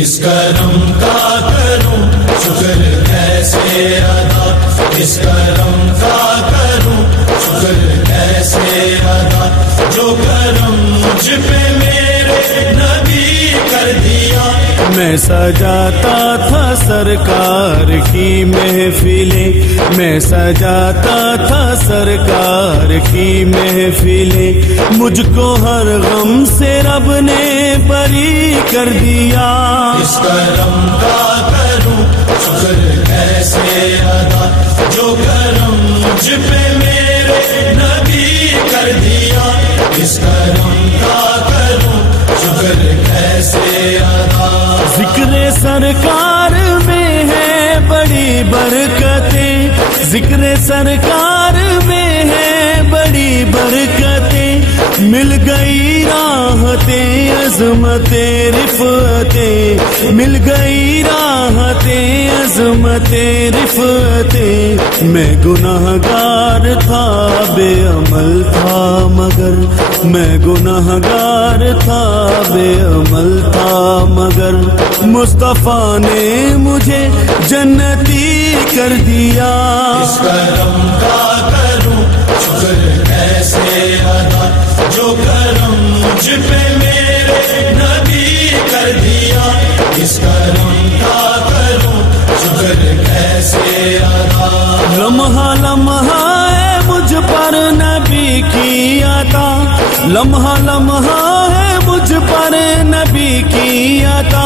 اس کرم کا کروں شکر کیسے ادا، اس کرم کا کروں شکر کیسے ادا، جو کرم مجھ پہ میرے نبی کر دیا۔ میں سجاتا تھا سرکار کی محفلیں، میں سجاتا تھا سرکار کی محفلیں، مجھ کو ہر غم سے رب نے بری کر دیا۔ اس کرم کا کروں شکر کیسے ادا، جو کرم مجھ پہ میرے نبی کر دیا۔ اس کرم کا کروں شکر کیسے ادا۔ ذکر سرکار میں ہے بڑی برکتیں، ذکر سرکار میں ہے بڑی برکتیں، مل گئی راحتیں عظمتیں رفعتیں، مل گئی راحتیں عظمتیں رفعتیں۔ میں گناہگار تھا بے عمل تھا مگر، میں گناہگار تھا بے عمل تھا مگر، مصطفیٰ نے مجھے جنتی کر دیا۔ اس کرم کا کروں شکر کیسے ادا، جو کرم مجھ پہ میرے نبی کر دیا۔ اس کرم کا کروں شکر کیسے ادا۔ لمحہ لمحہ ہے مجھ پر نبی کی عطا، لمحہ لمحہ ہے مجھ پر نبی کی عطا،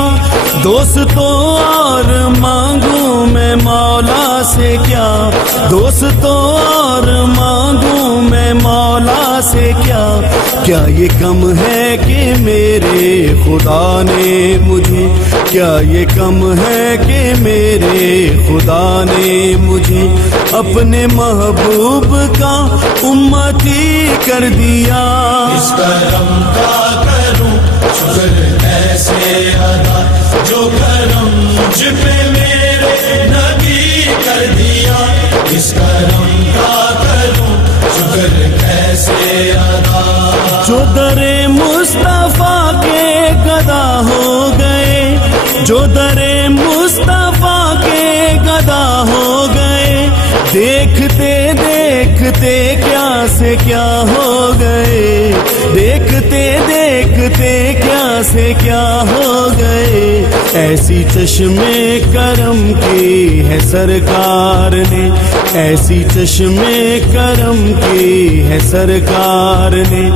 دوستوں اور مانگوں میں مولا سے کیا، دوستوں اور مانگوں میں مولا سے کیا، کیا یہ کم ہے کہ میرے خدا نے مجھے، کیا یہ کم ہے کہ میرے خدا نے مجھے اپنے محبوب کا امتی کر دیا۔ اس کرم کا کروں شکر کیسے ادا، جو کرم مجھ پہ میرے نبی کر دیا۔ اس کرم کا کروں شکر کیسے ادا۔ جو در مصطفیٰ کے گدا ہو گئے، جو در مصطفیٰ کے گدا ہو گئے، دیکھتے دیکھتے کیا سے کیا ہو گئے، دیکھتے دیکھتے کیا سے کیا ہو گئے۔ ایسی چشمے کرم کی ہے سرکار نے، ایسی چشمے کرم کی ہے سرکار نے،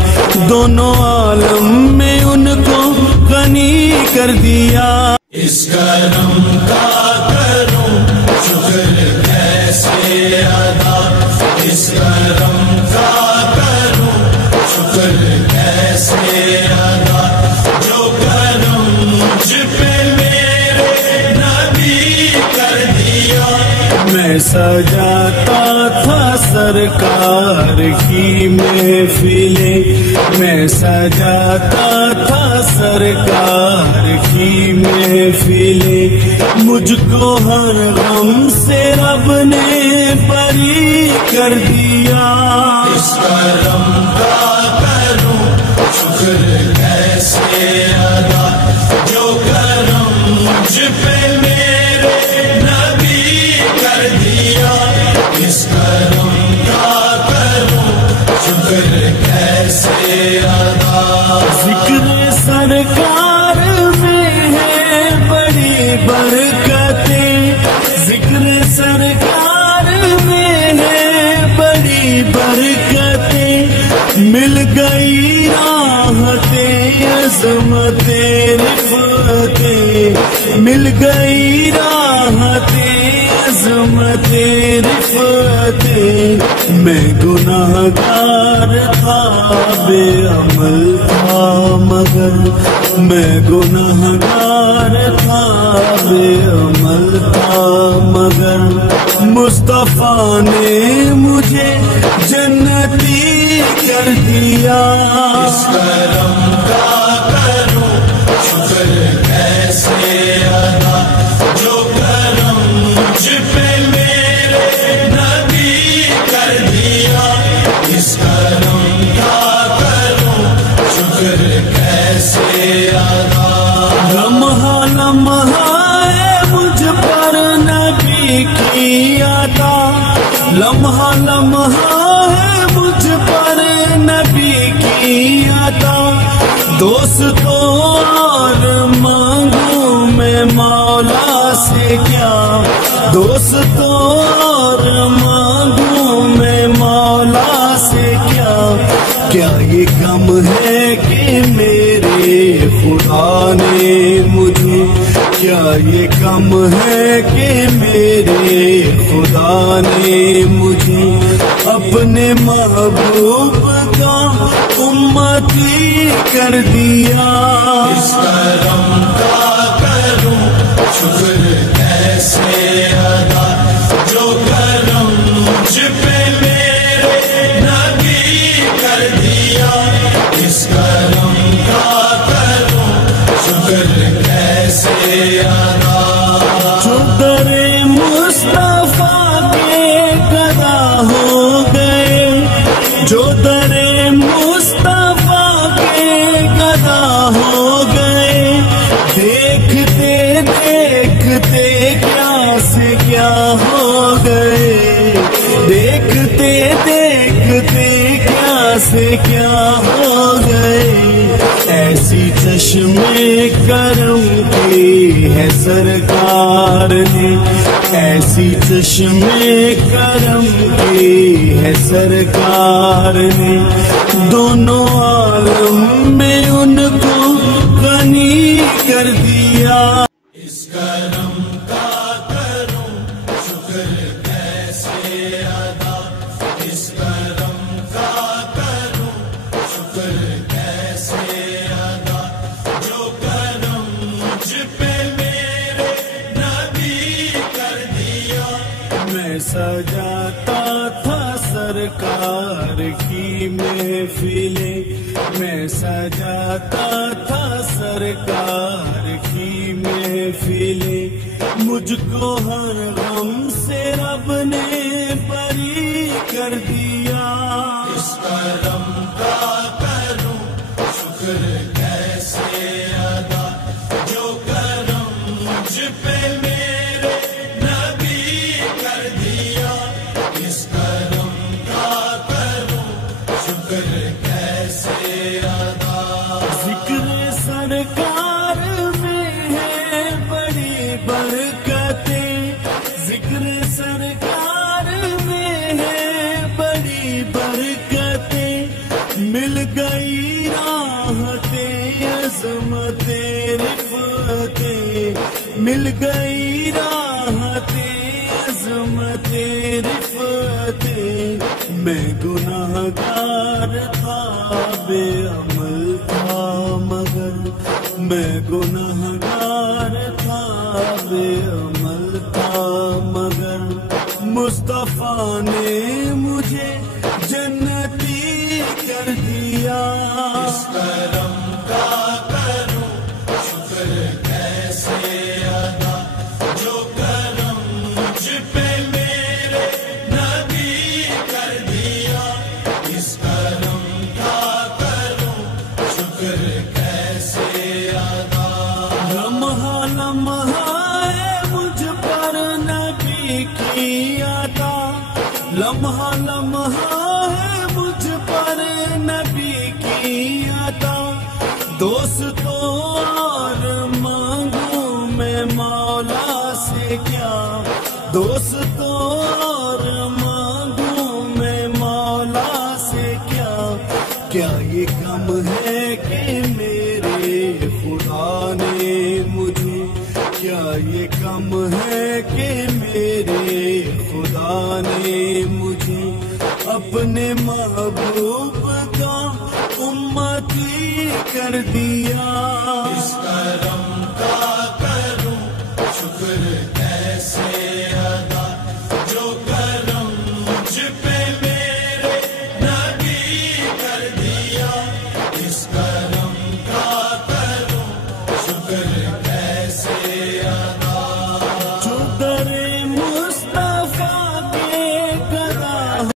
دونوں عالم میں ان کو غنی کر دیا۔ اس کرم کا کروں شکر کیسے ادا، اس کرم کا کروں شکر کیسے ادا، جو کرم مجھ پہ میرے نبی کر دیا۔ میں سجاتا تھا سرکار کی محفلیں، میں سجاتا تھا سرکار کی محفلیں، مجھ کو ہر غم سے رب نے بری کر دیا۔ اس کرم کا کروں شکر کیسے ادا، جو کرم مجھ پہ میرے نبی کر دیا۔ اس کرم کا کروں شکر کیسے ادا۔ ذکر سرکار میں ہے بڑی برکتیں، ذکر سرکار میں ہے بڑی برکتیں، مل گئی راحتیں عظمتیں رفعتیں، مل گئی راحتیں عظمتیں رفعتیں۔ میں گناہگار تھا بے عمل تھا مگر، میں گناہگار تھا بے عمل تھا مگر، مصطفیٰ نے مجھے جنتی کر دیا۔ اس کرم کا کروں شکر کیسے ادا، جو کرم مجھ پہ میرے نبی کر دیا۔ اس کرم کا کروں شکر کیسے ادا۔ لمحہ لمحہ مولا سے کیا دوستوں اور مانگوں میں مولا سے کیا یہ کم ہے کہ میرے خدا نے مجھے کیا یہ کم ہے کہ میرے خدا نے مجھے اپنے محبوب کا امتی کر دیا اس کرم کا کروں شکر کیسے ادا جو کرم مجھ پہ میرے نبی کر دیا اس کرم کا کروں شکر کیسے ادا جو در مصطفیٰ کے گدا ہو گئے جو در مصطفیٰ کے گدا ہو گئے دیکھتے دیکھتے کیا سے کیا ہو گئے دیکھتے دیکھتے کیا سے کیا ہو گئے ایسی چشمے کرم کی ہے سرکار نے ایسی چشمے کرم کی ہے سرکار نے دونوں عالم میں ان کو غنی کر دیا اس کرم کا کروں شکر کیسے ادا اس کرم کا کروں شکر کیسے ادا جو کرم مجھ پہ میرے نبی کر دیا میں سجاتا تھا سرکار کی محفلیں میں سجاتا تھا سرکار کی محفلیں مجھ کو ہر غم سے رب نے بری کر دیا اس کرم کا کروں شکر کیسے ادا جو کرم مجھ پہ میرے نبی کر دیا اس کرم کا کروں شکر کیسے ادا ذکر سرکار میں ہے بڑی برکتیں ذکر سرکار میں ہے بڑی برکتیں مل گئی راحتیں عظمتیں رفعتیں مل گئی راحتیں عظمتیں رفعتیں میں گناہ گار تھا بے عمل تھا مگر میں گناہ گار تھا بے عمل تھا مگر مصطفیٰ نے مجھے جنتی کر دیا اس کرم کا کروں شکر کیسے ادا جو کرم مجھ پہ میرے نبی کر دیا اس کرم کا کروں شکر کیسے ادا لمحہ لمحہ ہے مجھ پر نبی کی عطا لمحہ لمحہ ہے مجھ پر نبی کی عطا دوستوں اور مانگوں میں مولا سے کیا دوستوں اور مانگوں میں مولا سے کیا یہ کم ہے کہ میرے خدا نے مجھے کیا یہ کم ہے کہ میرے خدا نے مجھے اپنے محبوب کا امتی کر دیا اس کرم